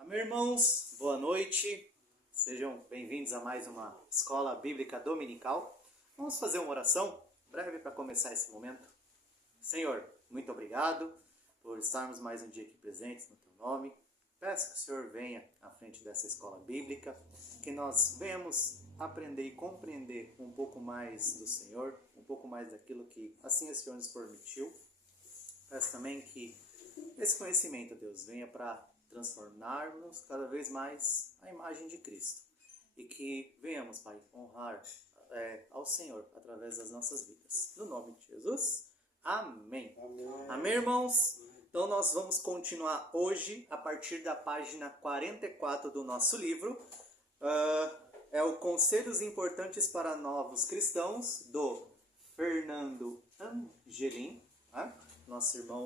Amém, irmãos, boa noite, sejam bem-vindos a mais uma Escola Bíblica Dominical. Vamos fazer uma oração breve para começar esse momento. Senhor, muito obrigado por estarmos mais um dia aqui presentes no Teu nome. Peço que o Senhor venha à frente dessa Escola Bíblica, que nós venhamos aprender e compreender um pouco mais do Senhor, um pouco mais daquilo que assim o Senhor nos permitiu. Peço também que esse conhecimento, Deus, venha para transformarmos cada vez mais a imagem de Cristo. E que venhamos, Pai, honrar ao Senhor através das nossas vidas. No nome de Jesus, amém. Amém, irmãos? Então nós vamos continuar hoje a partir da página 44 do nosso livro. É o Conselhos Importantes para Novos Cristãos, do Fernando Angelim, né? Nosso irmão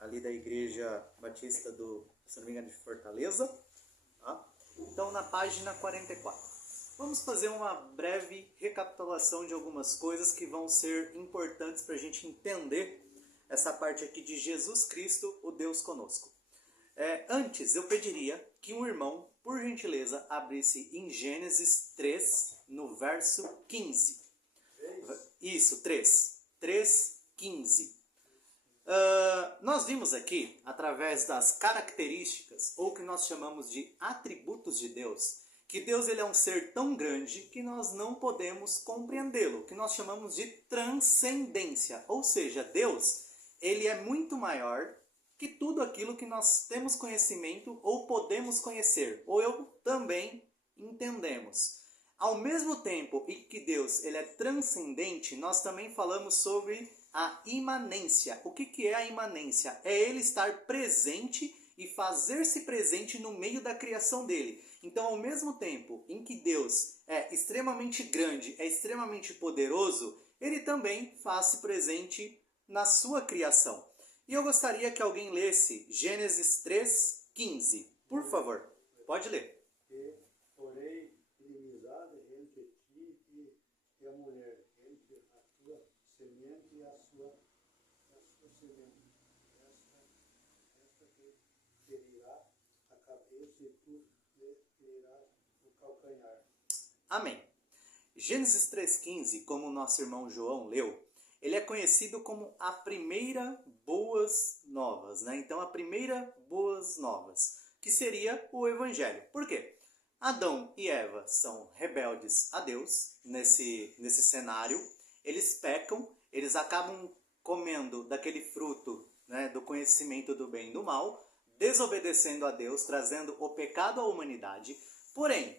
ali da Igreja Batista se não me engano, de Fortaleza. Tá? Então, na página 44. Vamos fazer uma breve recapitulação de algumas coisas que vão ser importantes para a gente entender essa parte aqui de Jesus Cristo, o Deus conosco. Antes, eu pediria que um irmão, por gentileza, abrisse em Gênesis 3, no verso 15. Isso, 3. 3, 15. Nós vimos aqui, através das características, ou que nós chamamos de atributos de Deus, que Deus ele é um ser tão grande que nós não podemos compreendê-lo, que nós chamamos de transcendência. Ou seja, Deus ele é muito maior que tudo aquilo que nós temos conhecimento ou podemos conhecer, ou eu também entendemos. Ao mesmo tempo em que Deus ele é transcendente, nós também falamos sobre a imanência. O que é a imanência? É ele estar presente e fazer-se presente no meio da criação dele. Então, ao mesmo tempo em que Deus é extremamente grande, é extremamente poderoso, ele também faz-se presente na sua criação. E eu gostaria que alguém lesse Gênesis 3, 15. Por favor, pode ler. Porém, inimizade entre ti e a mulher, entre a tua semente e a sua semente. Esta que ferirá a cabeça e tu ferirás o calcanhar. Amém. Gênesis 3,15, como o nosso irmão João leu, ele é conhecido como a primeira boas novas, né? Então, a primeira boas novas, que seria o Evangelho. Por quê? Adão e Eva são rebeldes a Deus nesse cenário. Eles pecam, eles acabam comendo daquele fruto, né, do conhecimento do bem e do mal, desobedecendo a Deus, trazendo o pecado à humanidade. Porém,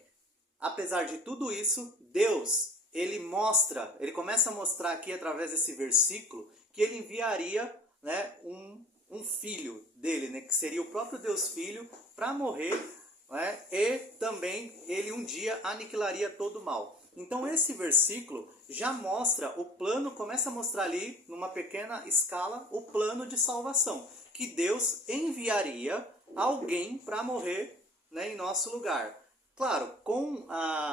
apesar de tudo isso, Deus ele começa a mostrar aqui através desse versículo que ele enviaria, né, um filho dele, né, que seria o próprio Deus Filho, para morrer, né, e também ele um dia aniquilaria todo o mal. Então esse versículo já mostra o plano, começa a mostrar ali, numa pequena escala, o plano de salvação, que Deus enviaria alguém para morrer, né, em nosso lugar. Claro, com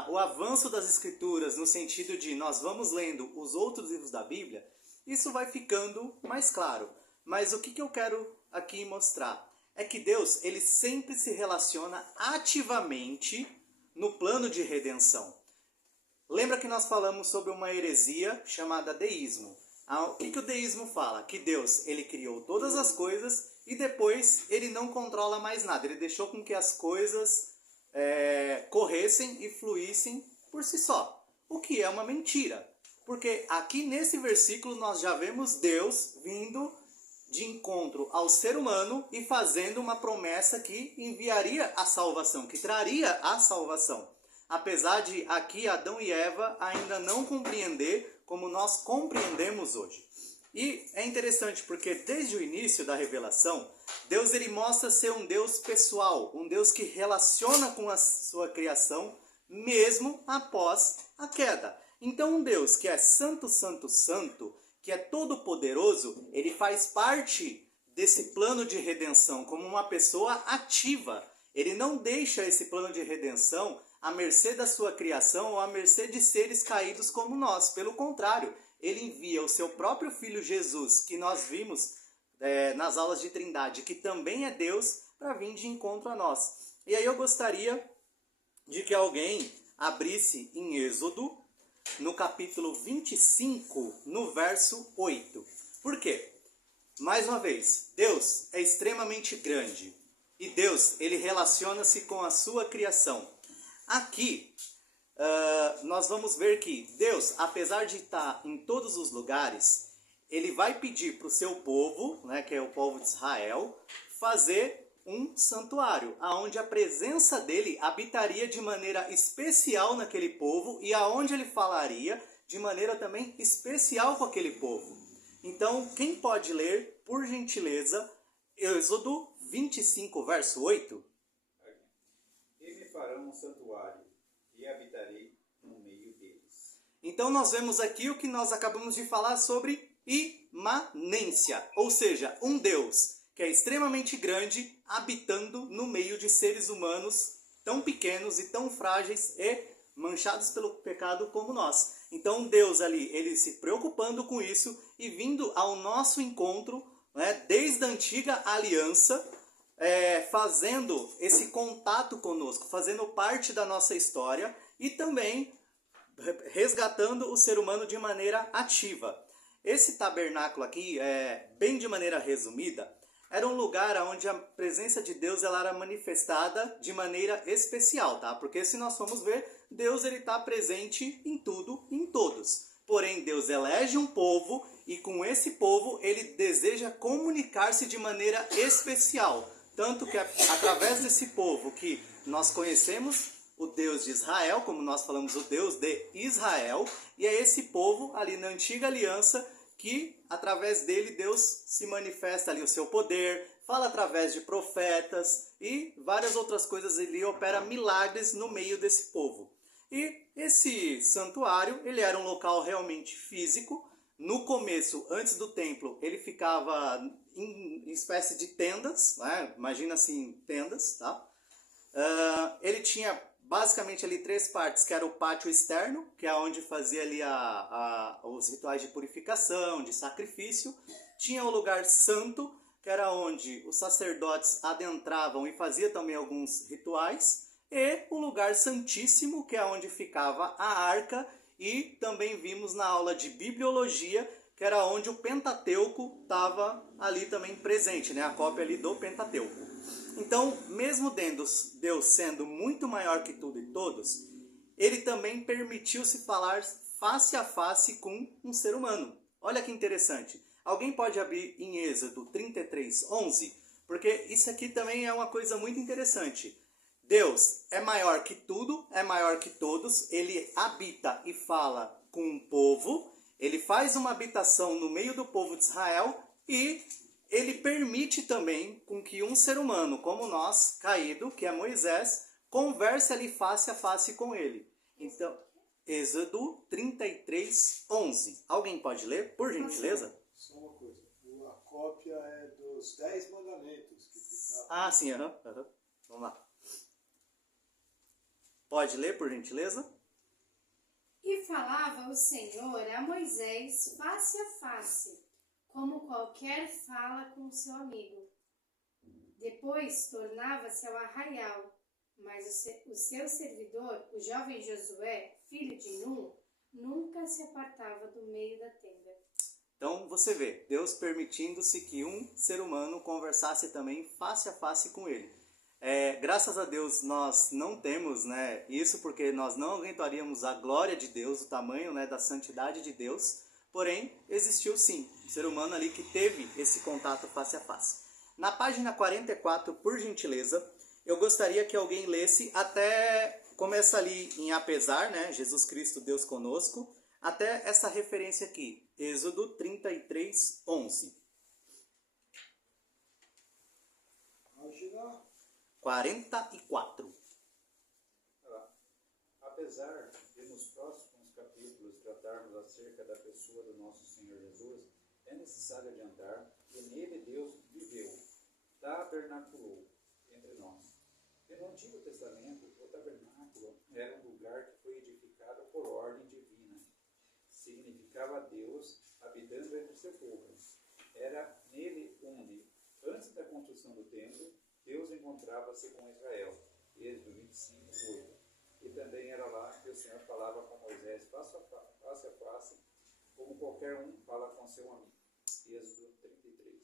o avanço das Escrituras, no sentido de nós vamos lendo os outros livros da Bíblia, isso vai ficando mais claro. Mas o que eu quero aqui mostrar? É que Deus ele sempre se relaciona ativamente no plano de redenção. Lembra que nós falamos sobre uma heresia chamada deísmo. O que o deísmo fala? Que Deus ele criou todas as coisas e depois ele não controla mais nada. Ele deixou com que as coisas corressem e fluíssem por si só. O que é uma mentira. Porque aqui nesse versículo nós já vemos Deus vindo de encontro ao ser humano e fazendo uma promessa que enviaria a salvação, que traria a salvação. Apesar de aqui Adão e Eva ainda não compreender como nós compreendemos hoje. E é interessante porque desde o início da revelação, Deus ele mostra ser um Deus pessoal, um Deus que relaciona com a sua criação mesmo após a queda. Então um Deus que é santo, santo, santo, que é todo poderoso, ele faz parte desse plano de redenção como uma pessoa ativa. Ele não deixa esse plano de redenção à mercê da sua criação ou à mercê de seres caídos como nós. Pelo contrário, ele envia o seu próprio Filho Jesus, que nós vimos nas aulas de Trindade, que também é Deus, para vir de encontro a nós. E aí eu gostaria de que alguém abrisse em Êxodo, no capítulo 25, no verso 8. Por quê? Mais uma vez, Deus é extremamente grande e Deus, ele relaciona-se com a sua criação. Aqui, nós vamos ver que Deus, apesar de estar em todos os lugares, ele vai pedir para o seu povo, né, que é o povo de Israel, fazer um santuário, aonde a presença dele habitaria de maneira especial naquele povo e aonde ele falaria de maneira também especial com aquele povo. Então, quem pode ler, por gentileza, Êxodo 25, verso 8? E me farão um santuário, e habitarei no meio deles. Então, nós vemos aqui o que nós acabamos de falar sobre imanência, ou seja, um Deus que é extremamente grande, habitando no meio de seres humanos tão pequenos e tão frágeis e manchados pelo pecado como nós. Então Deus ali, ele se preocupando com isso e vindo ao nosso encontro, né, desde a antiga aliança, fazendo esse contato conosco, fazendo parte da nossa história e também resgatando o ser humano de maneira ativa. Esse tabernáculo aqui, bem de maneira resumida, era um lugar onde a presença de Deus ela era manifestada de maneira especial, tá? Porque se nós formos ver, Deus ele está presente em tudo e em todos. Porém, Deus elege um povo e com esse povo ele deseja comunicar-se de maneira especial. Tanto que através desse povo que nós conhecemos o Deus de Israel, como nós falamos o Deus de Israel, e é esse povo ali na antiga aliança que através dele Deus se manifesta ali o seu poder, fala através de profetas e várias outras coisas, ele opera milagres no meio desse povo. E esse santuário, ele era um local realmente físico. No começo, antes do templo, ele ficava em espécie de tendas, né? Imagina assim, tendas, tá? Ele tinha basicamente ali três partes, que era o pátio externo, que é onde fazia ali os rituais de purificação, de sacrifício. Tinha o lugar santo, que era onde os sacerdotes adentravam e faziam também alguns rituais. E o lugar santíssimo, que é onde ficava a arca. E também vimos na aula de bibliologia, que era onde o Pentateuco estava ali também presente, né? A cópia ali do Pentateuco. Então, mesmo Deus sendo muito maior que tudo e todos, ele também permitiu-se falar face a face com um ser humano. Olha que interessante. Alguém pode abrir em Êxodo 33, 11? Porque isso aqui também é uma coisa muito interessante. Deus é maior que tudo, é maior que todos, ele habita e fala com um povo, ele faz uma habitação no meio do povo de Israel e ele permite também com que um ser humano como nós, caído, que é Moisés, converse ali face a face com ele. Então, Êxodo 33, 11. Alguém pode ler, por gentileza? Só uma coisa, a cópia é dos 10 mandamentos. Ah, sim, aham. Vamos lá. Pode ler, por gentileza? E falava o Senhor a Moisés face a face, como qualquer fala com seu amigo. Depois tornava-se ao arraial, mas o seu servidor, o jovem Josué, filho de Nun, nunca se apartava do meio da tenda. Então você vê, Deus permitindo-se que um ser humano conversasse também face a face com ele. Graças a Deus nós não temos, né, isso, porque nós não aguentaríamos a glória de Deus, o tamanho, né, da santidade de Deus. Porém, existiu sim, um ser humano ali que teve esse contato face a face. Na página 44, por gentileza, eu gostaria que alguém lesse até, começa ali em apesar, né, Jesus Cristo, Deus conosco, até essa referência aqui, Êxodo 33, 11. Página 44. Apesar de nos próximos capítulos tratarmos acerca da pessoa do nosso Senhor Jesus, é necessário adiantar que nele Deus viveu, tabernaculou entre nós. E no Antigo Testamento, o tabernáculo era um lugar que foi edificado por ordem divina. Significava Deus habitando entre seu povo. Era nele onde, antes da construção do templo, Deus encontrava-se com Israel. como qualquer um fala com seu amigo. Êxodo 33.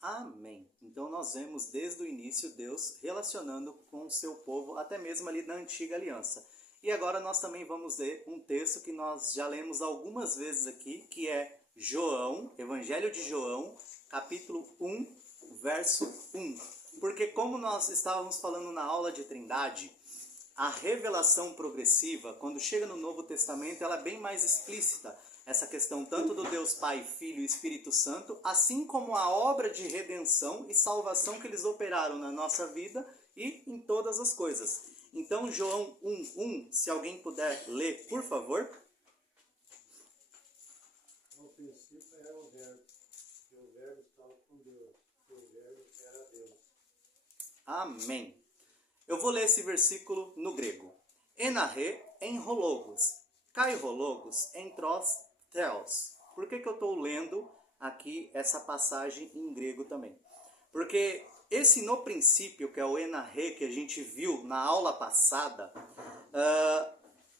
Amém. Então nós vemos desde o início Deus relacionando com o seu povo, até mesmo ali na antiga aliança. E agora nós também vamos ler um texto que nós já lemos algumas vezes aqui, que é João, Evangelho de João, capítulo 1, verso 1. Porque como nós estávamos falando na aula de Trindade, a revelação progressiva, quando chega no Novo Testamento, ela é bem mais explícita. Essa questão tanto do Deus Pai, Filho e Espírito Santo, assim como a obra de redenção e salvação que eles operaram na nossa vida e em todas as coisas. Então, João 1:1, se alguém puder ler, por favor. No princípio era o Verbo, e o Verbo estava com Deus, e o Verbo era Deus. Amém. Eu vou ler esse versículo no grego. Enarre enrologos, kairologos entros theos. Por que eu estou lendo aqui essa passagem em grego também? Porque esse no princípio, que é o enarre, que a gente viu na aula passada,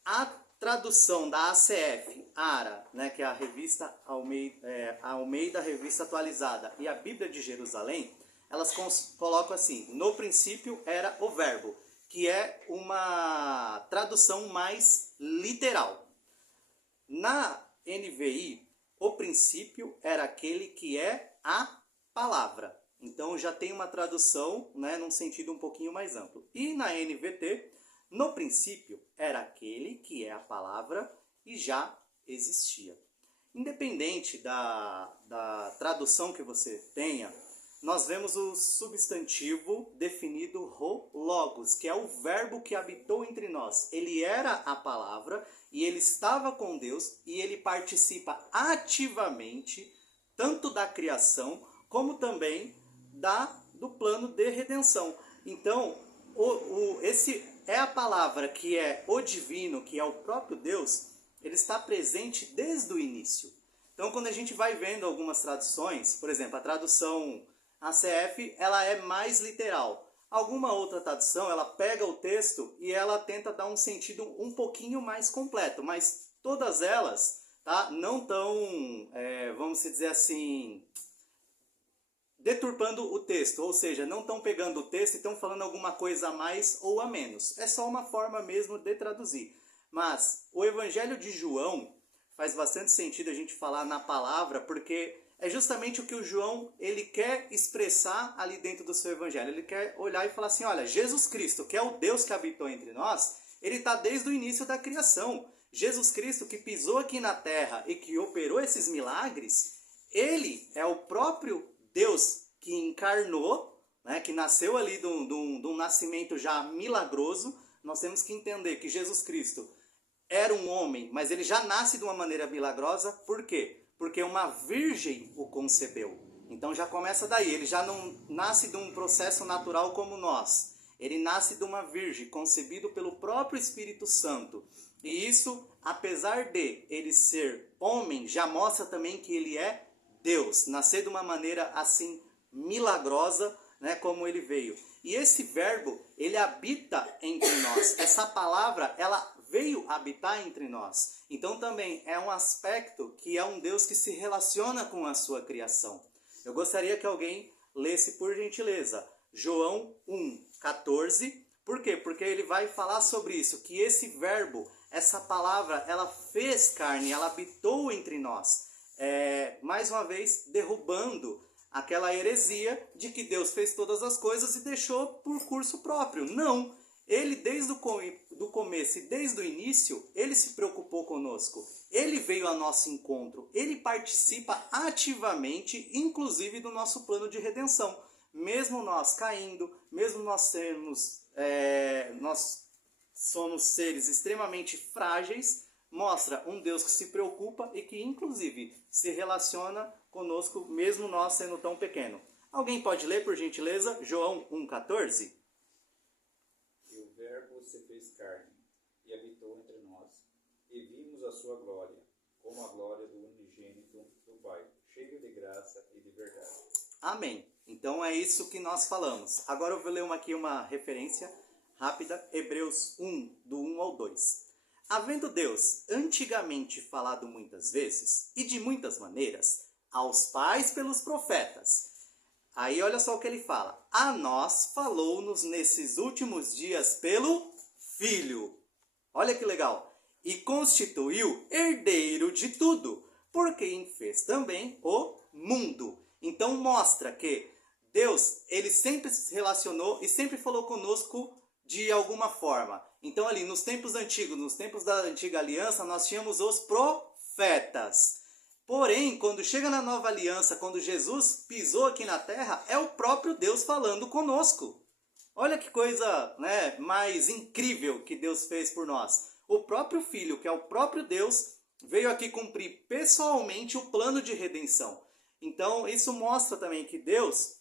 a tradução da ACF, ARA, né, que é a revista Almeida Revista Atualizada, e a Bíblia de Jerusalém, elas colocam assim: no princípio era o verbo, que é uma tradução mais literal. Na NVI, o princípio era aquele que é a palavra. Então já tem uma tradução, né, num sentido um pouquinho mais amplo. E na NVT, no princípio era aquele que é a palavra e já existia. Independente da tradução que você tenha, nós vemos o substantivo definido logos, que é o verbo que habitou entre nós. Ele era a palavra e ele estava com Deus e ele participa ativamente tanto da criação como também do plano de redenção. Então, esse é a palavra que é o divino, que é o próprio Deus, ele está presente desde o início. Então, quando a gente vai vendo algumas traduções, por exemplo, a tradução ACF, ela é mais literal. Alguma outra tradução, ela pega o texto e ela tenta dar um sentido um pouquinho mais completo, mas todas elas, tá, não estão, vamos dizer assim, deturpando o texto, ou seja, não estão pegando o texto e estão falando alguma coisa a mais ou a menos. É só uma forma mesmo de traduzir. Mas o Evangelho de João faz bastante sentido a gente falar na palavra, porque é justamente o que o João ele quer expressar ali dentro do seu Evangelho. Ele quer olhar e falar assim, olha, Jesus Cristo, que é o Deus que habitou entre nós, ele está desde o início da criação. Jesus Cristo, que pisou aqui na terra e que operou esses milagres, ele é o próprio Deus que encarnou, né, que nasceu ali de um nascimento já milagroso. Nós temos que entender que Jesus Cristo era um homem, mas ele já nasce de uma maneira milagrosa. Por quê? Porque uma virgem o concebeu. Então já começa daí. Ele já não nasce de um processo natural como nós. Ele nasce de uma virgem, concebido pelo próprio Espírito Santo. E isso, apesar de ele ser homem, já mostra também que ele é Deus. Nascer de uma maneira assim milagrosa, né, como ele veio. E esse verbo, ele habita entre nós. Essa palavra, ela veio habitar entre nós. Então também é um aspecto que é um Deus que se relaciona com a sua criação. Eu gostaria que alguém lesse, por gentileza, João 1:14. Por quê? Porque ele vai falar sobre isso, que esse verbo, essa palavra, ela fez carne, ela habitou entre nós. Mais uma vez, derrubando aquela heresia de que Deus fez todas as coisas e deixou por curso próprio. Não! Ele, desde o começo e desde o início, ele se preocupou conosco. Ele veio ao nosso encontro. Ele participa ativamente, inclusive, do nosso plano de redenção. Mesmo nós caindo, mesmo nós somos seres extremamente frágeis, mostra um Deus que se preocupa e que, inclusive, se relaciona conosco, mesmo nós sendo tão pequeno. Alguém pode ler, por gentileza, João 1:14? E o Verbo se fez carne e habitou entre nós, e vimos a sua glória, como a glória do unigênito do Pai, cheio de graça e de verdade. Amém. Então é isso que nós falamos. Agora eu vou ler aqui uma referência rápida, Hebreus 1, do 1 ao 2. Havendo Deus antigamente falado muitas vezes e de muitas maneiras aos pais pelos profetas. Aí olha só o que ele fala. A nós falou-nos nesses últimos dias pelo Filho. Olha que legal. E constituiu herdeiro de tudo, por quem fez também o mundo. Então mostra que Deus, ele sempre se relacionou e sempre falou conosco de alguma forma. Então ali nos tempos antigos, nos tempos da antiga aliança, nós tínhamos os profetas. Porém, quando chega na nova aliança, quando Jesus pisou aqui na terra, é o próprio Deus falando conosco. Olha que coisa, né, mais incrível que Deus fez por nós. O próprio Filho, que é o próprio Deus, veio aqui cumprir pessoalmente o plano de redenção. Então, isso mostra também que Deus,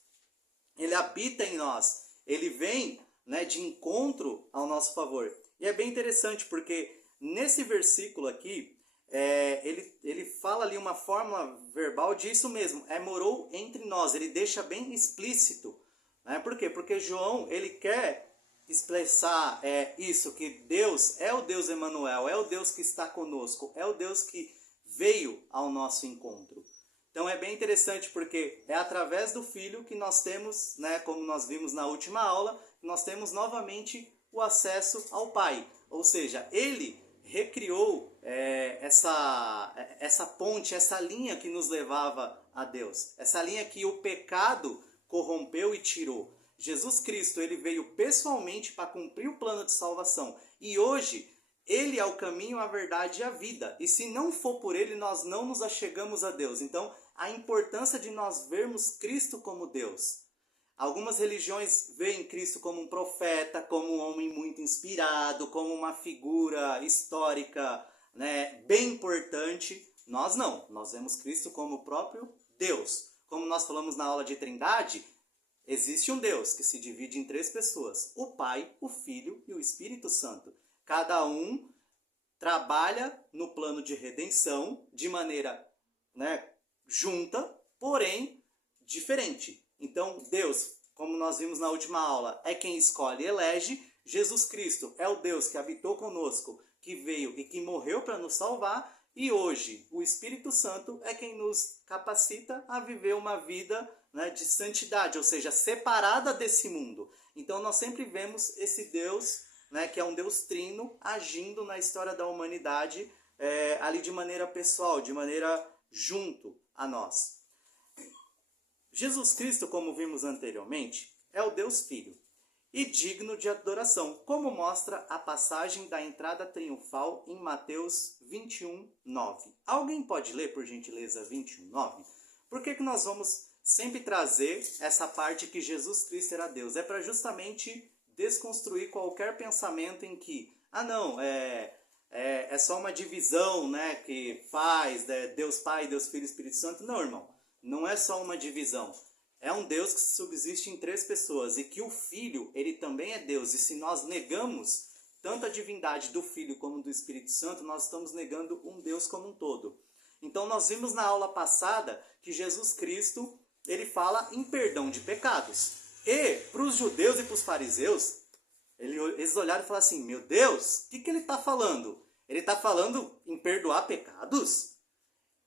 ele habita em nós. Ele vem, né, de encontro ao nosso favor. E é bem interessante porque nesse versículo aqui, ele fala ali uma forma verbal disso mesmo. Morou entre nós. Ele deixa bem explícito. Né? Por quê? Porque João, ele quer expressar isso, que Deus é o Deus Emanuel, é o Deus que está conosco, é o Deus que veio ao nosso encontro. Então é bem interessante porque é através do Filho que nós temos, né, como nós vimos na última aula, nós temos novamente o acesso ao Pai. Ou seja, ele recriou essa ponte, essa linha que nos levava a Deus. Essa linha que o pecado corrompeu e tirou. Jesus Cristo, ele veio pessoalmente para cumprir o plano de salvação. E hoje, ele é o caminho, a verdade e a vida. E se não for por ele, nós não nos achegamos a Deus. Então, a importância de nós vermos Cristo como Deus. Algumas religiões veem Cristo como um profeta, como um homem muito inspirado, como uma figura histórica, né, bem importante. Nós não. Nós vemos Cristo como o próprio Deus. Como nós falamos na aula de Trindade, existe um Deus que se divide em 3 pessoas. O Pai, o Filho e o Espírito Santo. Cada um trabalha no plano de redenção de maneira, né, junta, porém diferente. Então, Deus, como nós vimos na última aula, é quem escolhe e elege. Jesus Cristo é o Deus que habitou conosco, que veio e que morreu para nos salvar. E hoje, o Espírito Santo é quem nos capacita a viver uma vida, né, de santidade, ou seja, separada desse mundo. Então, nós sempre vemos esse Deus, né, que é um Deus trino, agindo na história da humanidade, ali de maneira pessoal, de maneira junto a nós. Jesus Cristo, como vimos anteriormente, é o Deus Filho e digno de adoração, como mostra a passagem da entrada triunfal em Mateus 21:9. Alguém pode ler, por gentileza, 21:9? Por que nós vamos sempre trazer essa parte que Jesus Cristo era Deus? É para justamente desconstruir qualquer pensamento em que, é só uma divisão, né, que faz Deus Pai, Deus Filho e Espírito Santo. Não, irmão. Não é só uma divisão. É um Deus que subsiste em 3 pessoas e que o Filho, ele também é Deus. E se nós negamos tanto a divindade do Filho como do Espírito Santo, nós estamos negando um Deus como um todo. Então nós vimos na aula passada que Jesus Cristo, ele fala em perdão de pecados. E para os judeus e para os fariseus, eles olharam e falaram assim, meu Deus, o que ele está falando? Ele está falando em perdoar pecados?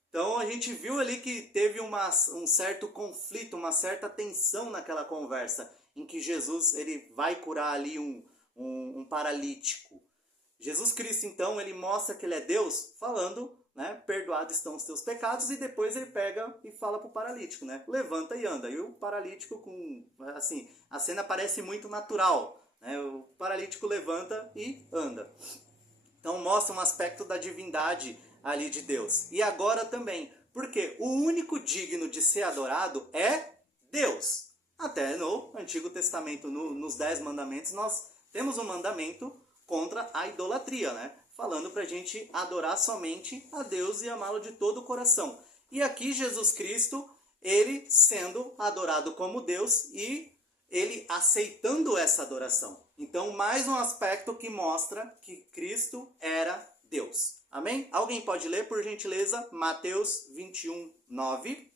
Então a gente viu ali que teve um certo conflito, uma certa tensão naquela conversa, em que Jesus ele vai curar ali um paralítico. Jesus Cristo então ele mostra que ele é Deus falando, né, perdoados estão os teus pecados, e depois ele pega e fala para o paralítico, né, levanta e anda. E o paralítico, a cena parece muito natural, né, o paralítico levanta e anda. Então mostra um aspecto da divindade ali de Deus. E agora também, porque o único digno de ser adorado é Deus. Até no Antigo Testamento, nos 10 mandamentos, nós temos um mandamento contra a idolatria, né? Falando para a gente adorar somente a Deus e amá-lo de todo o coração. E aqui Jesus Cristo, ele sendo adorado como Deus e ele aceitando essa adoração. Então, mais um aspecto que mostra que Cristo era Deus. Amém? Alguém pode ler, por gentileza, Mateus 21:9.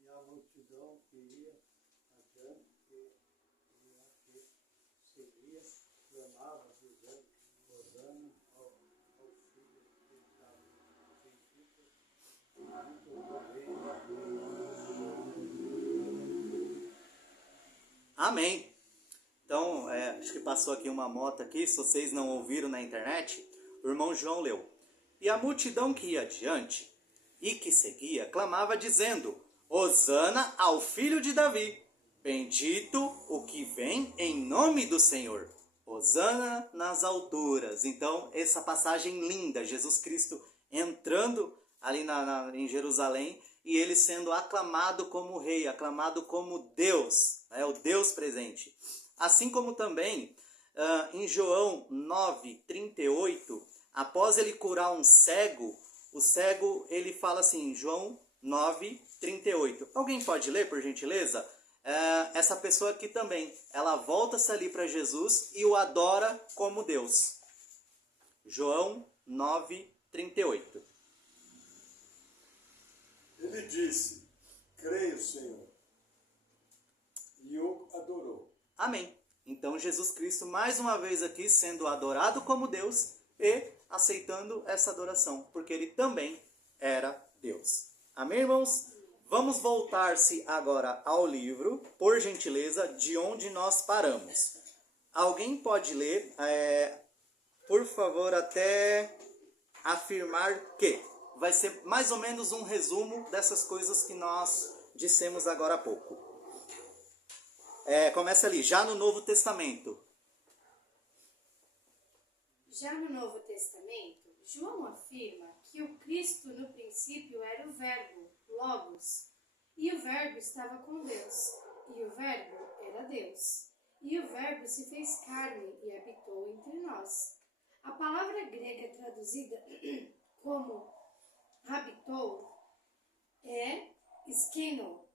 E a multidão que ia adiante e seguia, clamava, dizendo, Hosana ao Amém. Então, acho que passou aqui uma moto aqui, se vocês não ouviram na internet, o irmão João leu. E a multidão que ia adiante e que seguia, clamava dizendo, Hosana ao filho de Davi, bendito o que vem em nome do Senhor. Hosana nas alturas. Então, essa passagem linda, Jesus Cristo entrando ali em Jerusalém e ele sendo aclamado como rei, aclamado como Deus, o Deus presente. Assim como também em João 9:38, após ele curar um cego, o cego ele fala assim, João 9:38. Alguém pode ler, por gentileza? Essa pessoa aqui também, ela volta-se ali para Jesus e o adora como Deus. João 9:38. Ele disse, creio, Senhor, e o adorou. Amém. Então Jesus Cristo mais uma vez aqui sendo adorado como Deus e aceitando essa adoração, porque ele também era Deus. Amém, irmãos? Vamos voltar-se agora ao livro, por gentileza, de onde nós paramos. Alguém pode ler, por favor, até afirmar que vai ser mais ou menos um resumo dessas coisas que nós dissemos agora há pouco. Começa ali, já no Novo Testamento. Já no Novo Testamento, João afirma que o Cristo no princípio era o Verbo, Logos, e o Verbo estava com Deus, e o Verbo era Deus. E o Verbo se fez carne e habitou entre nós. A palavra grega traduzida como habitou é skeno,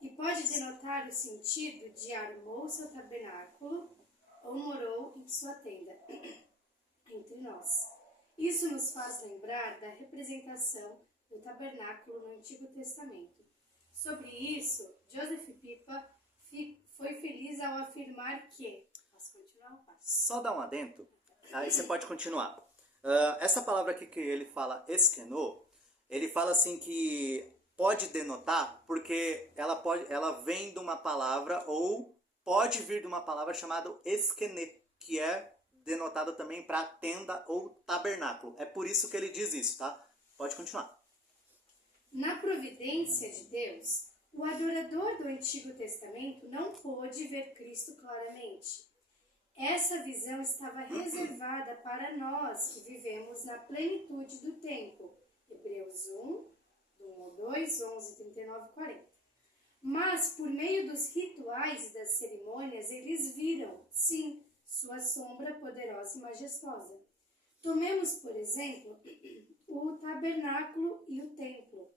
e pode denotar o sentido de armou seu tabernáculo ou morou em sua tenda entre nós. Isso nos faz lembrar da representação do tabernáculo no Antigo Testamento. Sobre isso, Joseph Pipa foi feliz ao afirmar que... Posso continuar? Só dá um adendo, aí você pode continuar. Essa palavra aqui que ele fala, esquenou, ele fala assim que pode denotar, porque ela vem de uma palavra, ou pode vir de uma palavra chamada esquené, que é denotado também para tenda ou tabernáculo. É por isso que ele diz isso, tá? Pode continuar. Na providência de Deus, o adorador do Antigo Testamento não pôde ver Cristo claramente. Essa visão estava reservada para nós que vivemos na plenitude do tempo. Hebreus 1, 1 ao 2, 11, 39 e 40. Mas, por meio dos rituais e das cerimônias, eles viram, sim, sua sombra poderosa e majestosa. Tomemos, por exemplo, o tabernáculo e o templo.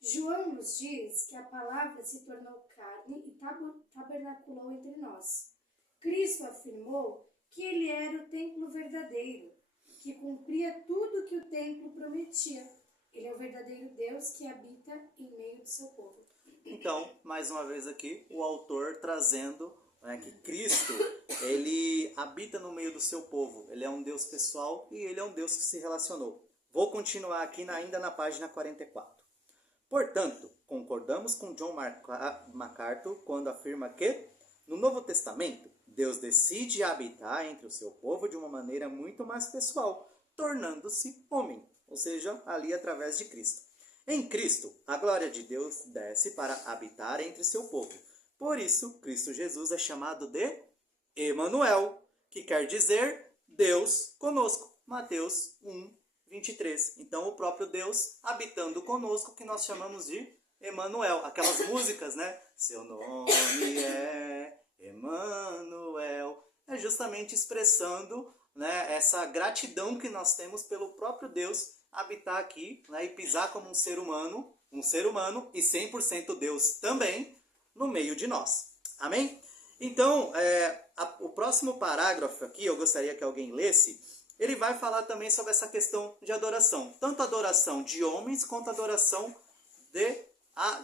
João nos diz que a palavra se tornou carne e tabernaculou entre nós. Cristo afirmou que ele era o templo verdadeiro, que cumpria tudo que o templo prometia. Ele é o verdadeiro Deus que habita em meio do seu povo. Então, mais uma vez aqui, o autor trazendo que Cristo, ele habita no meio do seu povo. Ele é um Deus pessoal e ele é um Deus que se relacionou. Vou continuar aqui ainda na página 44. Portanto, concordamos com John MacArthur quando afirma que, no Novo Testamento, Deus decide habitar entre o seu povo de uma maneira muito mais pessoal, tornando-se homem, ou seja, ali através de Cristo. Em Cristo, a glória de Deus desce para habitar entre seu povo. Por isso, Cristo Jesus é chamado de Emanuel, que quer dizer Deus conosco. Mateus 1:23. Então, o próprio Deus habitando conosco, que nós chamamos de Emanuel. Aquelas músicas, né? Seu nome é Emanuel. É justamente expressando, né, essa gratidão que nós temos pelo próprio Deus habitar aqui, né, e pisar como um ser humano e 100% Deus também, no meio de nós. Amém? Então, o próximo parágrafo aqui, eu gostaria que alguém lesse, ele vai falar também sobre essa questão de adoração. Tanto adoração de homens, quanto adoração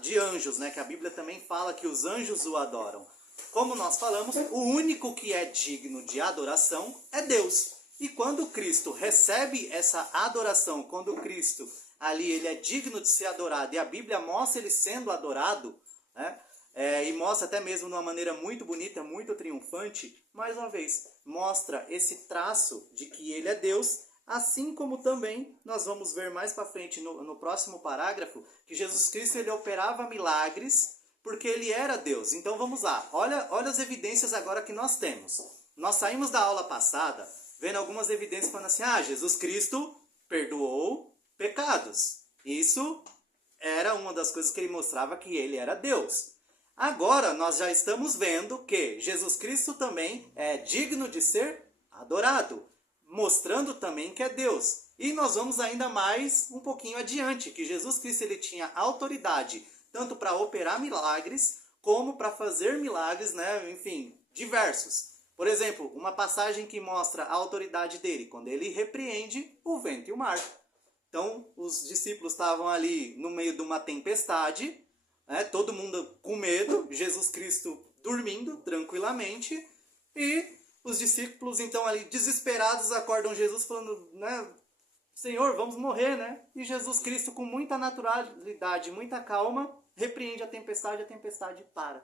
de anjos, né? Que a Bíblia também fala que os anjos o adoram. Como nós falamos, o único que é digno de adoração é Deus. E quando Cristo recebe essa adoração, quando Cristo ali ele é digno de ser adorado, e a Bíblia mostra ele sendo adorado, né? e mostra até mesmo de uma maneira muito bonita, muito triunfante, mais uma vez, mostra esse traço de que ele é Deus, assim como também nós vamos ver mais para frente no próximo parágrafo, que Jesus Cristo ele operava milagres porque ele era Deus. Então vamos lá, olha as evidências agora que nós temos. Nós saímos da aula passada vendo algumas evidências falando assim, Jesus Cristo perdoou pecados. Isso era uma das coisas que ele mostrava que ele era Deus. Agora nós já estamos vendo que Jesus Cristo também é digno de ser adorado, mostrando também que é Deus. E nós vamos ainda mais um pouquinho adiante, que Jesus Cristo ele tinha autoridade tanto para operar milagres, como para fazer milagres, né? Enfim, diversos. Por exemplo, uma passagem que mostra a autoridade dele, quando ele repreende o vento e o mar. Então, os discípulos estavam ali no meio de uma tempestade, né? Todo mundo com medo, Jesus Cristo dormindo tranquilamente, e os discípulos, então, ali desesperados, acordam Jesus falando, né? Senhor, vamos morrer, né? E Jesus Cristo, com muita naturalidade, muita calma, repreende a tempestade para.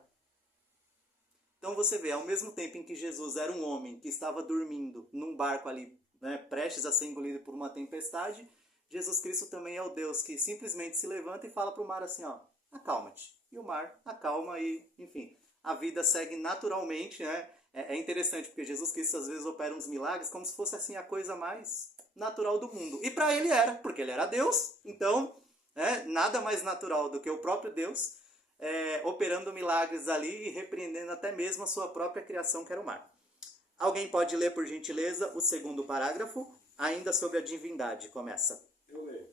Então você vê, ao mesmo tempo em que Jesus era um homem que estava dormindo num barco ali, né, prestes a ser engolido por uma tempestade, Jesus Cristo também é o Deus que simplesmente se levanta e fala para o mar assim, ó, acalma-te. E o mar acalma e, enfim, a vida segue naturalmente, né? É interessante, porque Jesus Cristo às vezes opera uns milagres como se fosse assim a coisa mais natural do mundo. E para ele era, porque ele era Deus, então nada mais natural do que o próprio Deus operando milagres ali e repreendendo até mesmo a sua própria criação, que era o mar. Alguém pode ler, por gentileza, o segundo parágrafo, ainda sobre a divindade, começa. Eu leio.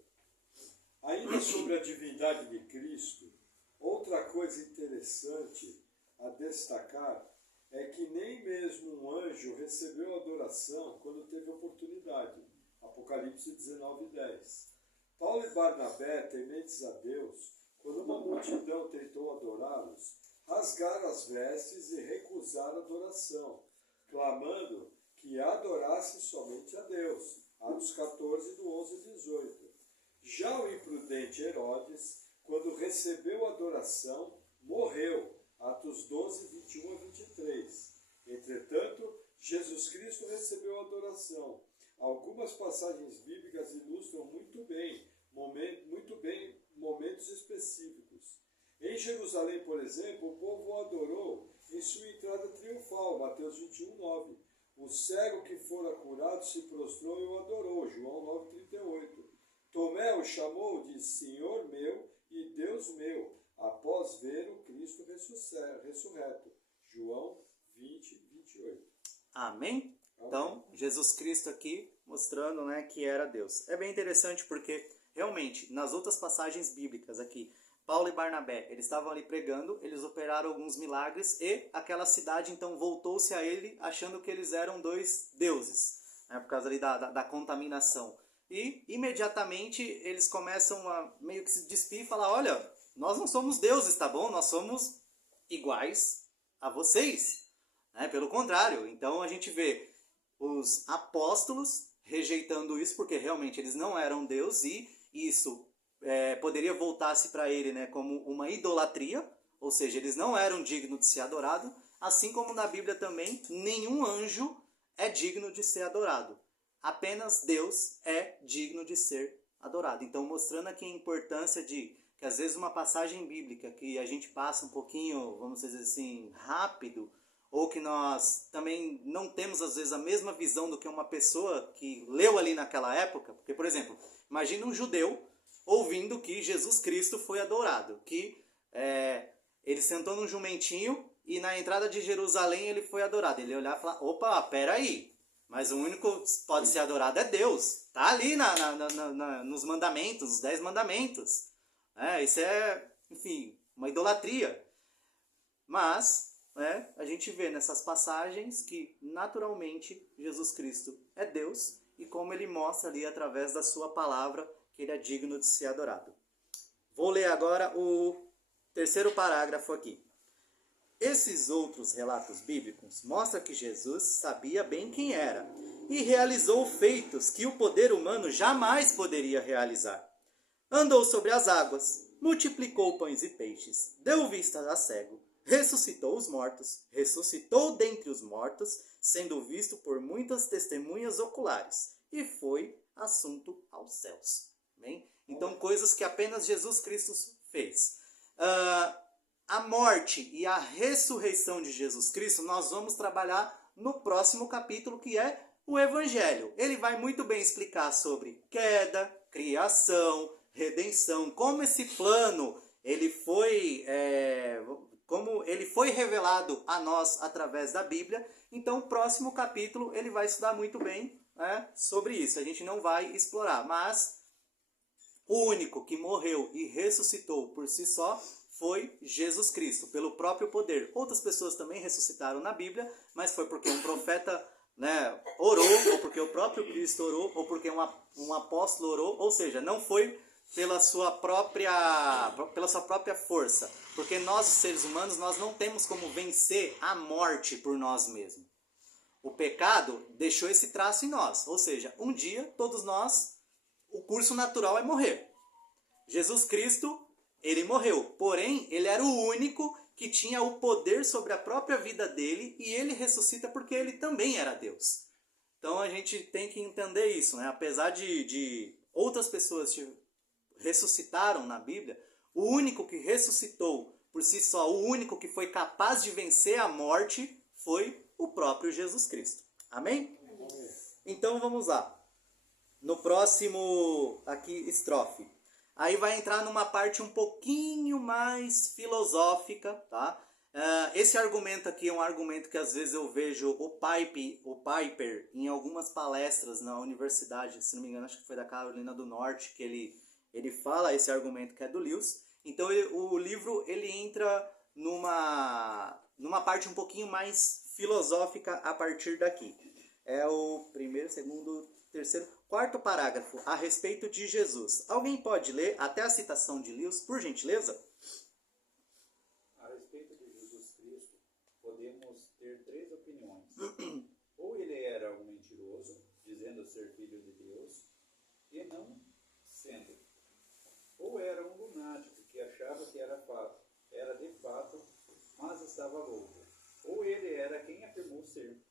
Ainda sobre a divindade de Cristo, outra coisa interessante a destacar é que nem mesmo um anjo recebeu adoração quando teve oportunidade. Apocalipse 19:10. Paulo e Barnabé, tementes a Deus, quando uma multidão tentou adorá-los, rasgaram as vestes e recusaram a adoração, clamando que adorasse somente a Deus. Atos 14, do 11 a 18. Já o imprudente Herodes, quando recebeu a adoração, morreu. Atos 12, 21 a 23. Entretanto, Jesus Cristo recebeu a adoração. Algumas passagens bíblicas ilustram muito bem momentos específicos. Em Jerusalém, por exemplo, o povo o adorou em sua entrada triunfal, Mateus 21, 9. O cego que fora curado se prostrou e o adorou, João 9,38. Tomé o chamou de Senhor meu e Deus meu, após ver o Cristo ressurreto, João 20, 28. Amém? Então, Jesus Cristo aqui mostrando, né, que era Deus. É bem interessante porque, realmente, nas outras passagens bíblicas aqui, Paulo e Barnabé, eles estavam ali pregando, eles operaram alguns milagres e aquela cidade, então, voltou-se a ele achando que eles eram dois deuses, né, por causa ali da contaminação. E, imediatamente, eles começam a meio que se despir e falar, olha, nós não somos deuses, tá bom? Nós somos iguais a vocês. Pelo contrário, então a gente vê os apóstolos rejeitando isso, porque realmente eles não eram Deus, e isso poderia voltar-se para ele, né, como uma idolatria, ou seja, eles não eram dignos de ser adorados, assim como na Bíblia também, nenhum anjo é digno de ser adorado. Apenas Deus é digno de ser adorado. Então, mostrando aqui a importância de que às vezes uma passagem bíblica que a gente passa um pouquinho, vamos dizer assim, rápido, ou que nós também não temos, às vezes, a mesma visão do que uma pessoa que leu ali naquela época. Porque, por exemplo, imagina um judeu ouvindo que Jesus Cristo foi adorado, que ele sentou num jumentinho e na entrada de Jerusalém ele foi adorado. Ele olhar e falar, opa, peraí, mas o único que pode ser adorado é Deus. Está ali nos mandamentos, os 10 mandamentos. Isso é, enfim, uma idolatria. Mas a gente vê nessas passagens que, naturalmente, Jesus Cristo é Deus e como ele mostra ali através da sua palavra que ele é digno de ser adorado. Vou ler agora o terceiro parágrafo aqui. Esses outros relatos bíblicos mostram que Jesus sabia bem quem era e realizou feitos que o poder humano jamais poderia realizar. Andou sobre as águas, multiplicou pães e peixes, deu vista a cego, ressuscitou os mortos, ressuscitou dentre os mortos, sendo visto por muitas testemunhas oculares, e foi assunto aos céus. Amém? Então, coisas que apenas Jesus Cristo fez. A morte e a ressurreição de Jesus Cristo, nós vamos trabalhar no próximo capítulo, que é o Evangelho. Ele vai muito bem explicar sobre queda, criação, redenção, como esse plano como ele foi revelado a nós através da Bíblia. Então, o próximo capítulo ele vai estudar muito bem, né, sobre isso. A gente não vai explorar, mas o único que morreu e ressuscitou por si só foi Jesus Cristo, pelo próprio poder. Outras pessoas também ressuscitaram na Bíblia, mas foi porque um profeta, né, orou, ou porque o próprio Cristo orou, ou porque um apóstolo orou, ou seja, não foi pela sua própria força, porque nós, seres humanos, nós não temos como vencer a morte por nós mesmos. O pecado deixou esse traço em nós, ou seja, um dia, todos nós, o curso natural é morrer. Jesus Cristo, ele morreu, porém, ele era o único que tinha o poder sobre a própria vida dele, e ele ressuscita porque ele também era Deus. Então a gente tem que entender isso, né? Apesar de outras pessoas ressuscitaram na Bíblia, o único que ressuscitou por si só, o único que foi capaz de vencer a morte, foi o próprio Jesus Cristo. Amém? Então vamos lá. No próximo aqui estrofe. Aí vai entrar numa parte um pouquinho mais filosófica, tá? Esse argumento aqui é um argumento que às vezes eu vejo o Piper em algumas palestras na universidade, se não me engano, acho que foi da Carolina do Norte, que ele fala esse argumento que é do Lewis. Então o livro ele entra numa parte um pouquinho mais filosófica a partir daqui. É o primeiro, segundo, terceiro, quarto parágrafo a respeito de Jesus. Alguém pode ler até a citação de Lewis, por gentileza? A respeito de Jesus Cristo, podemos ter três opiniões. Ou ele era um mentiroso, dizendo ser filho de Deus, e não sendo. Ou era um lunático, que achava que era de fato, mas estava louco. Ou ele era quem afirmou ser.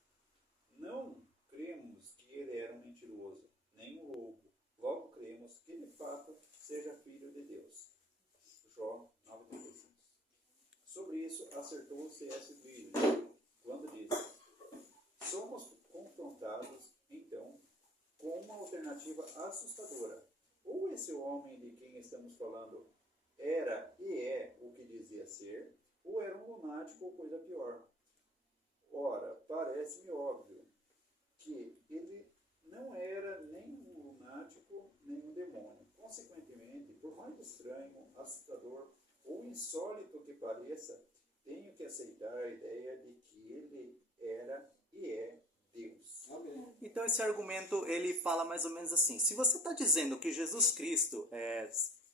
Não cremos que ele era um mentiroso, nem um louco. Logo cremos que de fato seja filho de Deus. Jó 9,35. Sobre isso acertou C.S. Lewis quando disse: somos confrontados, então, com uma alternativa assustadora. Ou esse homem de quem estamos falando era e é o que dizia ser, ou era um lunático ou coisa pior. Ora, parece-me óbvio que ele não era nem um lunático, nem um demônio. Consequentemente, por mais estranho, assustador ou insólito que pareça, tenho que aceitar a ideia de que ele era e é Deus. Amém. Então esse argumento ele fala mais ou menos assim: se você está dizendo que Jesus Cristo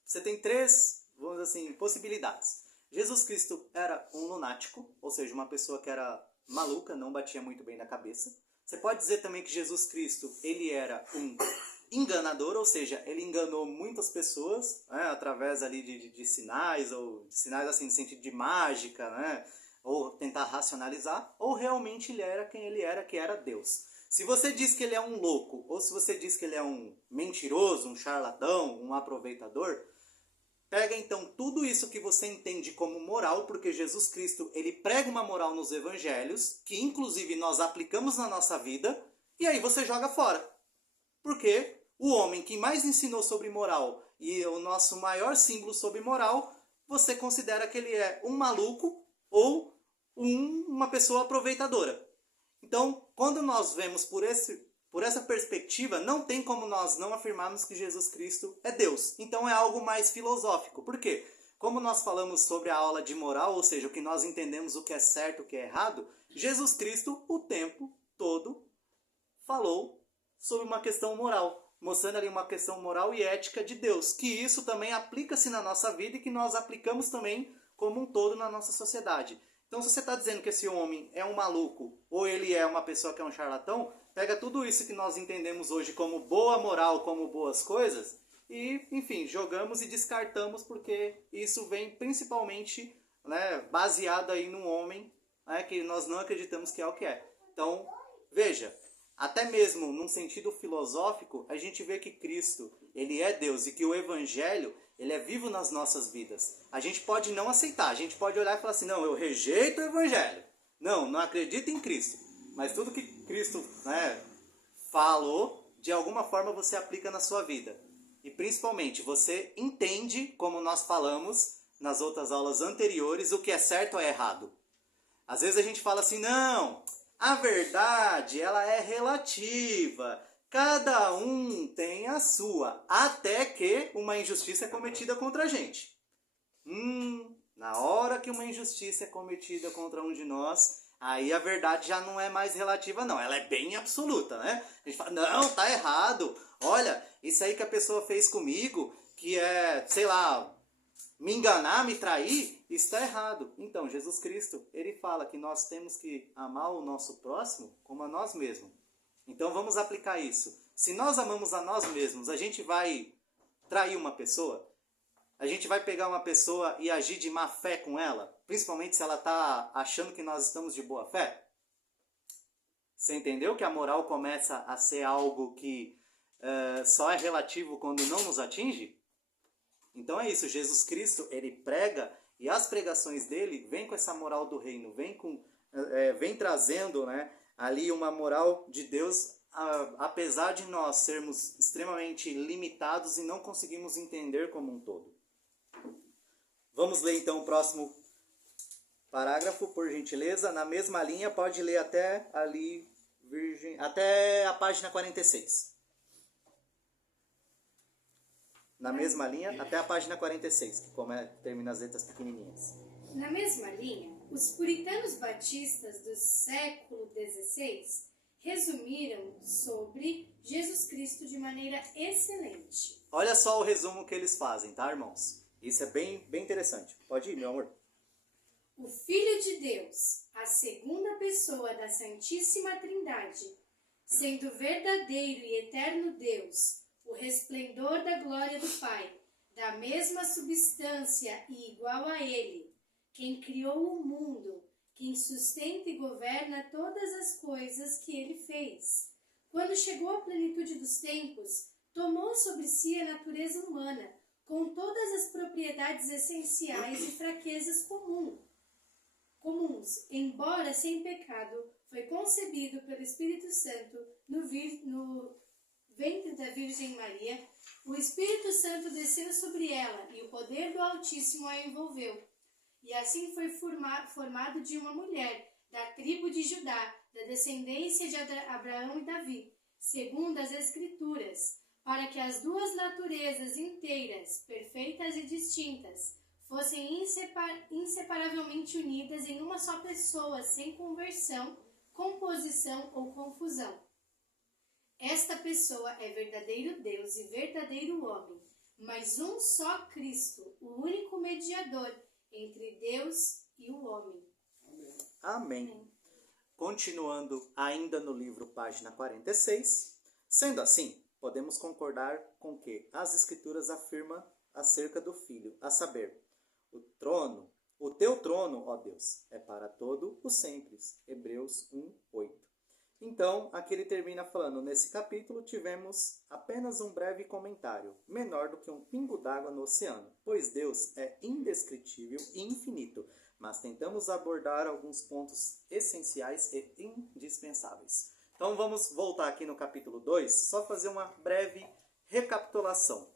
você tem três, vamos dizer assim, possibilidades. Jesus Cristo era um lunático, ou seja, uma pessoa que era maluca, não batia muito bem na cabeça. Você pode dizer também que Jesus Cristo ele era um enganador, ou seja, ele enganou muitas pessoas, né, através ali de sinais, ou de sinais assim no sentido de mágica, né, ou tentar racionalizar, ou realmente ele era quem ele era, que era Deus. Se você diz que ele é um louco, ou se você diz que ele é um mentiroso, um charlatão, um aproveitador, pega então tudo isso que você entende como moral, porque Jesus Cristo ele prega uma moral nos evangelhos, que inclusive nós aplicamos na nossa vida, e aí você joga fora. Porque o homem que mais ensinou sobre moral e o nosso maior símbolo sobre moral, você considera que ele é um maluco ou uma pessoa aproveitadora. Então, quando nós vemos por essa perspectiva, não tem como nós não afirmarmos que Jesus Cristo é Deus. Então é algo mais filosófico. Por quê? Como nós falamos sobre a aula de moral, ou seja, o que nós entendemos o que é certo, o que é errado, Jesus Cristo o tempo todo falou sobre uma questão moral, mostrando ali uma questão moral e ética de Deus, que isso também aplica-se na nossa vida e que nós aplicamos também como um todo na nossa sociedade. Então, se você está dizendo que esse homem é um maluco ou ele é uma pessoa que é um charlatão, pega tudo isso que nós entendemos hoje como boa moral, como boas coisas, e, enfim, jogamos e descartamos porque isso vem principalmente né, baseado aí num homem, né, que nós não acreditamos que é o que é. Então, veja, até mesmo num sentido filosófico, a gente vê que Cristo, ele é Deus e que o Evangelho, ele é vivo nas nossas vidas. A gente pode não aceitar, a gente pode olhar e falar assim, não, eu rejeito o Evangelho. Não acredito em Cristo. Mas tudo que Cristo, né, falou, de alguma forma você aplica na sua vida. E principalmente, você entende, como nós falamos nas outras aulas anteriores, o que é certo ou é errado. Às vezes a gente fala assim, não, a verdade ela é relativa, cada um tem a sua, até que uma injustiça é cometida contra a gente. Na hora que uma injustiça é cometida contra um de nós, aí a verdade já não é mais relativa não, ela é bem absoluta, né? A gente fala, não, tá errado, olha, isso aí que a pessoa fez comigo, que é, sei lá, me enganar, me trair, está errado. Então, Jesus Cristo, ele fala que nós temos que amar o nosso próximo como a nós mesmos. Então, vamos aplicar isso. Se nós amamos a nós mesmos, a gente vai trair uma pessoa? A gente vai pegar uma pessoa e agir de má fé com ela? Principalmente se ela está achando que nós estamos de boa fé? Você entendeu que a moral começa a ser algo que só é relativo quando não nos atinge? Então é isso, Jesus Cristo, ele prega e as pregações dele vêm com essa moral do reino, vem trazendo, né, ali uma moral de Deus, apesar de nós sermos extremamente limitados e não conseguimos entender como um todo. Vamos ler então o próximo parágrafo, por gentileza. Na mesma linha, pode ler até ali, até a página 46. Na mesma linha, até a página 46, que termina as letras pequenininhas. Na mesma linha, os puritanos batistas do século XVI resumiram sobre Jesus Cristo de maneira excelente. Olha só o resumo que eles fazem, tá, irmãos? Isso é bem interessante. Pode ir, meu amor. O Filho de Deus, a segunda pessoa da Santíssima Trindade, sendo verdadeiro e eterno Deus, o resplendor da glória do Pai, da mesma substância e igual a Ele, quem criou o mundo, quem sustenta e governa todas as coisas que Ele fez. Quando chegou à plenitude dos tempos, tomou sobre si a natureza humana, com todas as propriedades essenciais e fraquezas comuns, embora sem pecado, foi concebido pelo Espírito Santo no ventre da Virgem Maria, o Espírito Santo desceu sobre ela e o poder do Altíssimo a envolveu. E assim foi formado de uma mulher, da tribo de Judá, da descendência de Abraão e Davi, segundo as Escrituras, para que as duas naturezas inteiras, perfeitas e distintas, fossem inseparavelmente unidas em uma só pessoa, sem conversão, composição ou confusão. Esta pessoa é verdadeiro Deus e verdadeiro homem, mas um só Cristo, o único mediador entre Deus e o homem. Amém. Continuando ainda no livro, página 46. Sendo assim, podemos concordar com o que as Escrituras afirmam acerca do Filho, a saber, o teu trono, ó Deus, é para todo o sempre. Hebreus 1:8. Então, aqui ele termina falando, nesse capítulo tivemos apenas um breve comentário, menor do que um pingo d'água no oceano, pois Deus é indescritível e infinito, mas tentamos abordar alguns pontos essenciais e indispensáveis. Então vamos voltar aqui no capítulo 2, só fazer uma breve recapitulação.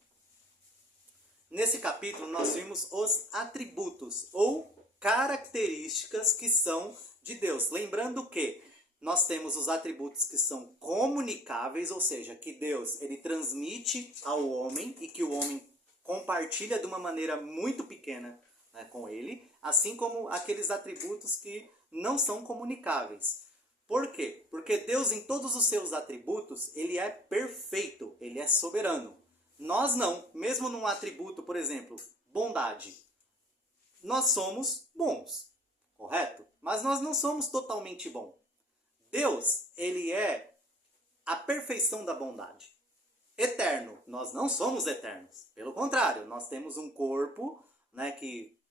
Nesse capítulo nós vimos os atributos ou características que são de Deus. Lembrando que nós temos os atributos que são comunicáveis, ou seja, que Deus ele transmite ao homem e que o homem compartilha de uma maneira muito pequena, né, com ele, assim como aqueles atributos que não são comunicáveis. Por quê? Porque Deus, em todos os seus atributos, ele é perfeito, ele é soberano. Nós não, mesmo num atributo, por exemplo, bondade. Nós somos bons, correto? Mas nós não somos totalmente bons. Deus, ele é a perfeição da bondade. Eterno, nós não somos eternos. Pelo contrário, nós temos um corpo, né,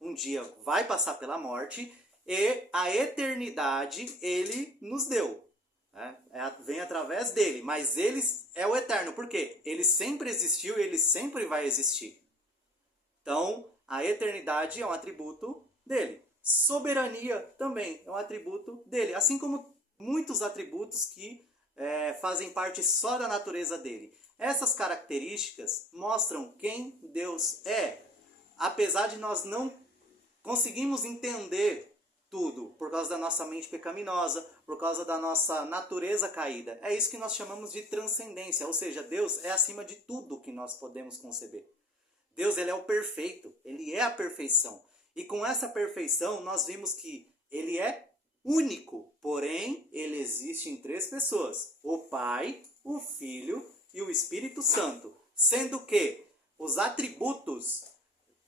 um dia vai passar pela morte e a eternidade ele nos deu. Vem através dele, mas ele é o eterno. Por quê? Ele sempre existiu e ele sempre vai existir. Então, a eternidade é um atributo dele. Soberania também é um atributo dele. Assim como muitos atributos que fazem parte só da natureza dele. Essas características mostram quem Deus é. Apesar de nós não conseguirmos entender tudo por causa da nossa mente pecaminosa, por causa da nossa natureza caída. É isso que nós chamamos de transcendência, ou seja, Deus é acima de tudo que nós podemos conceber. Deus, ele é o perfeito, ele é a perfeição. E com essa perfeição nós vimos que ele é único, porém ele existe em 3 pessoas: o Pai, o Filho e o Espírito Santo. Sendo que os atributos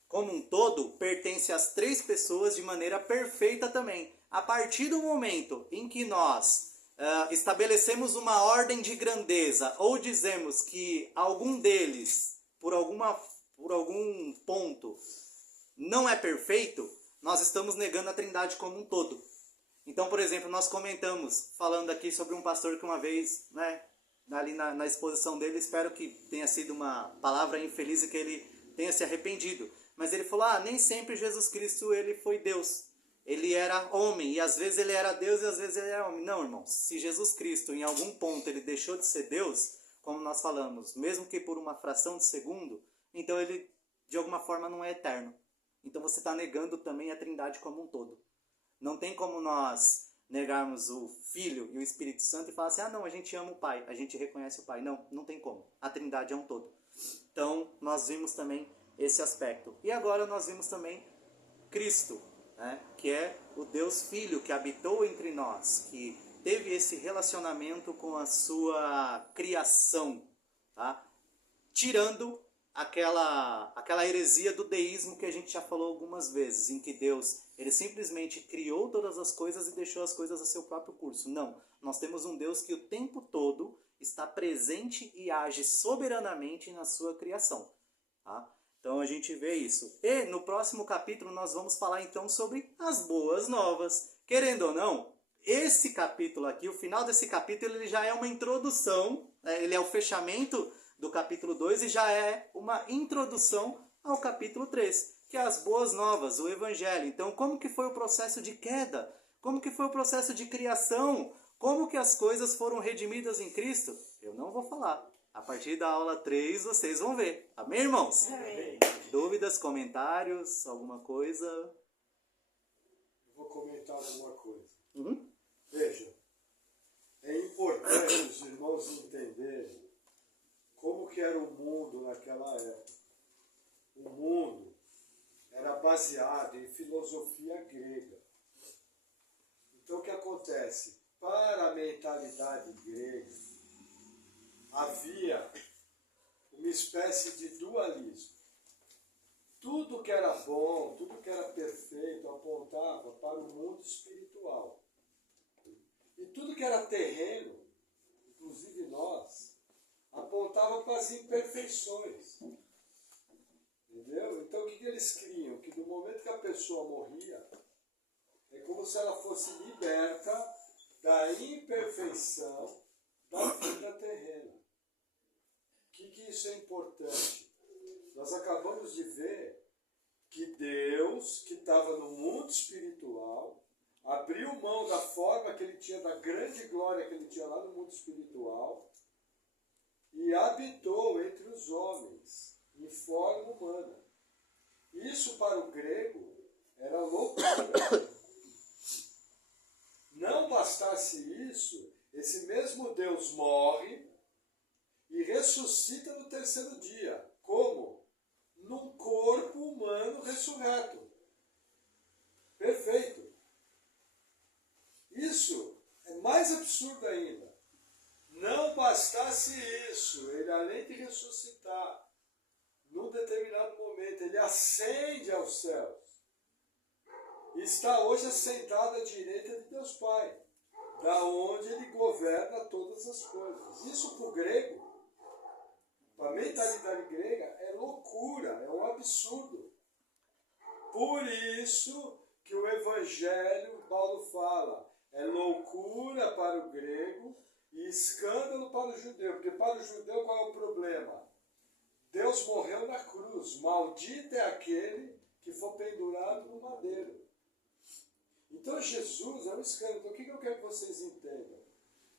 como um todo, pertence às 3 pessoas de maneira perfeita também. A partir do momento em que nós estabelecemos uma ordem de grandeza ou dizemos que algum deles, por algum ponto, não é perfeito, nós estamos negando a Trindade como um todo. Então, por exemplo, nós comentamos, falando aqui sobre um pastor que uma vez, ali na exposição dele, espero que tenha sido uma palavra infeliz e que ele tenha se arrependido. Mas ele falou, nem sempre Jesus Cristo ele foi Deus. Ele era homem, e às vezes ele era Deus e às vezes ele era homem. Não, irmãos, se Jesus Cristo em algum ponto ele deixou de ser Deus, como nós falamos, mesmo que por uma fração de segundo, então ele de alguma forma não é eterno. Então você está negando também a Trindade como um todo. Não tem como nós negarmos o Filho e o Espírito Santo e falar assim, não, a gente ama o Pai, a gente reconhece o Pai. Não, não tem como. A Trindade é um todo. Então nós vimos também esse aspecto. E agora nós vimos também Cristo, que é o Deus Filho que habitou entre nós, que teve esse relacionamento com a sua criação, tá? Tirando aquela heresia do deísmo que a gente já falou algumas vezes, em que Deus ele simplesmente criou todas as coisas e deixou as coisas a seu próprio curso. Não, nós temos um Deus que o tempo todo está presente e age soberanamente na sua criação, tá? Então a gente vê isso. E no próximo capítulo nós vamos falar então sobre as boas novas. Querendo ou não, esse capítulo aqui, o final desse capítulo, ele já é uma introdução, ele é o fechamento do capítulo 2 e já é uma introdução ao capítulo 3, que é as boas novas, o Evangelho. Então como que foi o processo de queda? Como que foi o processo de criação? Como que as coisas foram redimidas em Cristo? Eu não vou falar. A partir da aula 3 vocês vão ver. Amém, irmãos? Amém. Dúvidas, comentários, alguma coisa? Eu vou comentar alguma coisa. Uhum. Veja, é importante os irmãos entenderem como que era o mundo naquela época. O mundo era baseado em filosofia grega. Então o que acontece? Para a mentalidade grega, havia uma espécie de dualismo. Tudo que era bom, tudo que era perfeito, apontava para o mundo espiritual. E tudo que era terreno, inclusive nós, apontava para as imperfeições. Entendeu? Então o que eles criam? Que no momento que a pessoa morria, é como se ela fosse liberta da imperfeição da vida terrena. Que isso é importante? Nós acabamos de ver que Deus, que estava no mundo espiritual, abriu mão da forma que ele tinha, da grande glória que ele tinha lá no mundo espiritual, e habitou entre os homens, em forma humana. Isso para o grego era loucura. Não bastasse isso, esse mesmo Deus morre e ressuscita no 3º dia. Como? Num corpo humano ressurreto. Perfeito. Isso é mais absurdo ainda. Não bastasse isso, ele além de ressuscitar, num determinado momento, ele ascende aos céus. E está hoje assentado à direita de Deus Pai, da onde ele governa todas as coisas. Isso para o grego, para a mentalidade grega, é loucura, é um absurdo. Por isso que o Evangelho, Paulo fala, é loucura para o grego e escândalo para o judeu. Porque para o judeu qual é o problema? Deus morreu na cruz. Maldito é aquele que for pendurado no madeiro. Então Jesus é um escândalo. Então o que eu quero que vocês entendam?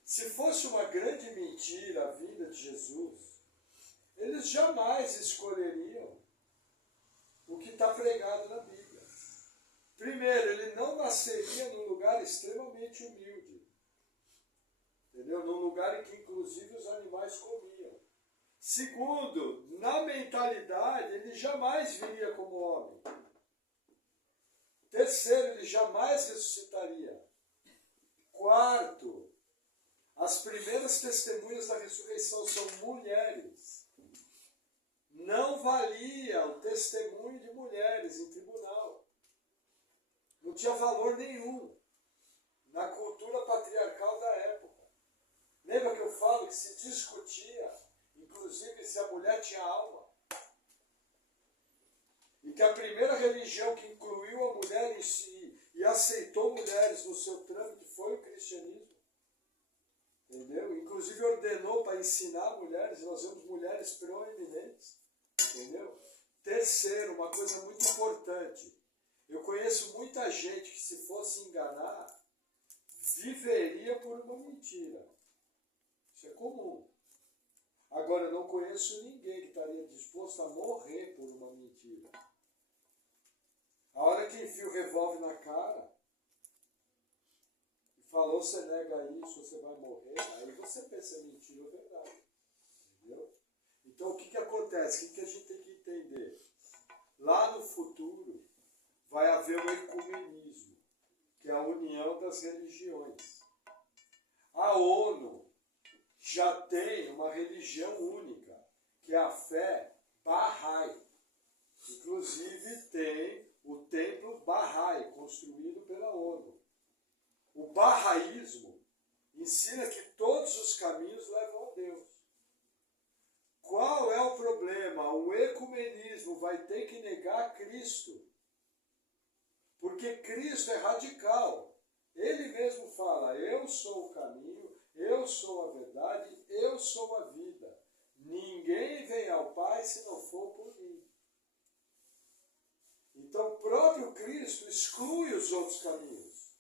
Se fosse uma grande mentira a vinda de Jesus, eles jamais escolheriam o que está pregado na Bíblia. Primeiro, ele não nasceria num lugar extremamente humilde. Entendeu? Num lugar em que inclusive os animais comiam. Segundo, na mentalidade, ele jamais viria como homem. Terceiro, ele jamais ressuscitaria. Quarto, as primeiras testemunhas da ressurreição são mulheres. Não valia o testemunho de mulheres em tribunal. Não tinha valor nenhum na cultura patriarcal da época. Lembra que eu falo que se discutia, inclusive, se a mulher tinha alma? E que a primeira religião que incluiu a mulher em si e aceitou mulheres no seu trâmite foi o cristianismo. Entendeu? Inclusive ordenou para ensinar mulheres, nós vemos mulheres proeminentes. Entendeu? Terceiro, uma coisa muito importante. Eu conheço muita gente que, se fosse enganar, viveria por uma mentira. Isso é comum. Agora, eu não conheço ninguém que estaria disposto a morrer por uma mentira. A hora que enfia o revólver na cara e falou, você nega isso, você vai morrer, aí você pensa, mentira ou verdade. Entendeu? Então, o que acontece? O que a gente tem que entender? Lá no futuro, vai haver o ecumenismo, que é a união das religiões. A ONU já tem uma religião única, que é a fé Bahá'í. Inclusive tem o templo Bahá'í, construído pela ONU. O bahá'ísmo ensina que todos os caminhos levam a Deus. Qual é o problema? O ecumenismo vai ter que negar Cristo. Porque Cristo é radical. Ele mesmo fala, eu sou o caminho, eu sou a verdade, eu sou a vida. Ninguém vem ao Pai se não for por mim. Então o próprio Cristo exclui os outros caminhos.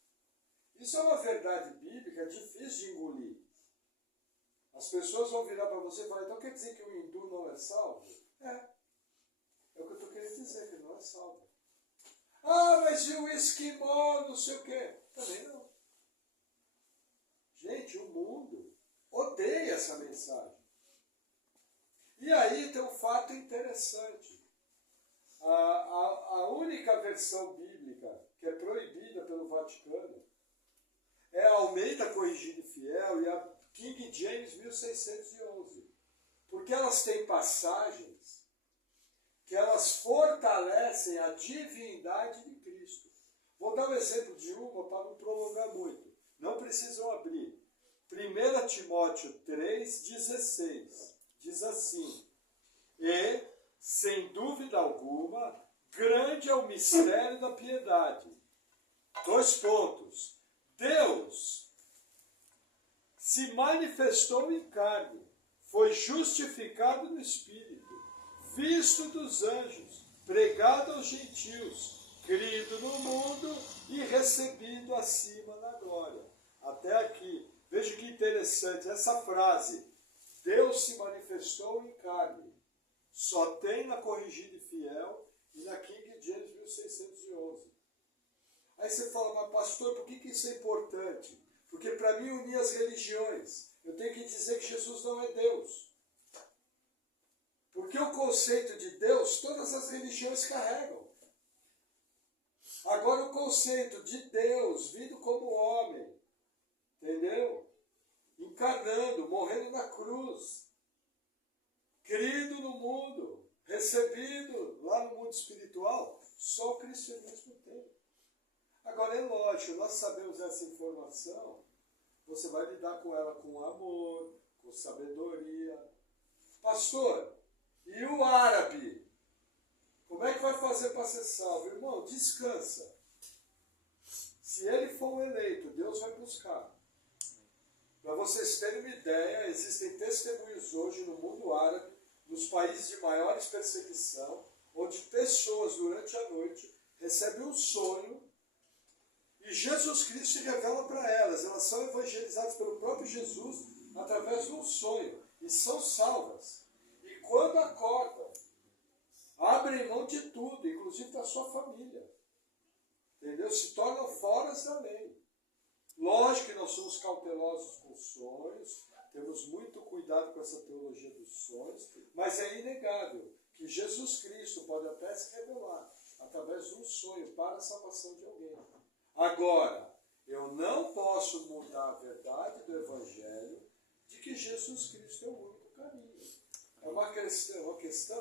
Isso é uma verdade bíblica difícil de engolir. As pessoas vão virar para você e falar, então quer dizer que o hindu não é salvo? É o que eu estou querendo dizer, que ele não é salvo. Ah, mas e o esquimó, não sei o quê? Também não. Gente, o mundo odeia essa mensagem. E aí tem um fato interessante. A única versão bíblica que é proibida pelo Vaticano é a Almeida Corrigida e Fiel e a King James 1611. Porque elas têm passagens que elas fortalecem a divindade de Cristo. Vou dar um exemplo de uma para não prolongar muito. Não precisam abrir. 1 Timóteo 3,16 diz assim, e, sem dúvida alguma, grande é o mistério da piedade. 2 pontos. Deus se manifestou em carne, foi justificado no Espírito, visto dos anjos, pregado aos gentios, crido no mundo e recebido acima na glória. Até aqui. Veja que interessante essa frase. Deus se manifestou em carne. Só tem na Corrigida e Fiel e na King James 1611. Aí você fala, mas pastor, por que isso é importante? Porque para mim unir as religiões, eu tenho que dizer que Jesus não é Deus. Porque o conceito de Deus, todas as religiões carregam. Agora o conceito de Deus, vindo como homem, entendeu? Encarnando, morrendo na cruz, crido no mundo, recebido lá no mundo espiritual, só o cristianismo tem. Agora é lógico, nós sabemos essa informação, você vai lidar com ela com amor, com sabedoria. Pastor, e o árabe? Como é que vai fazer para ser salvo? Irmão, descansa. Se ele for um eleito, Deus vai buscar. Para vocês terem uma ideia, existem testemunhos hoje no mundo árabe, nos países de maiores perseguição, onde pessoas durante a noite recebem um sonho e Jesus Cristo se revela para elas. Elas são evangelizadas pelo próprio Jesus através de um sonho e são salvas. E quando acordam, abrem mão de tudo, inclusive da sua família. Entendeu? Se tornam fora da lei. Lógico que nós somos cautelosos com sonhos, temos muito cuidado com essa teologia dos sonhos, mas é inegável que Jesus Cristo pode até se revelar através de um sonho para a salvação de alguém. Agora, eu não posso mudar a verdade do Evangelho de que Jesus Cristo é o único caminho. É uma questão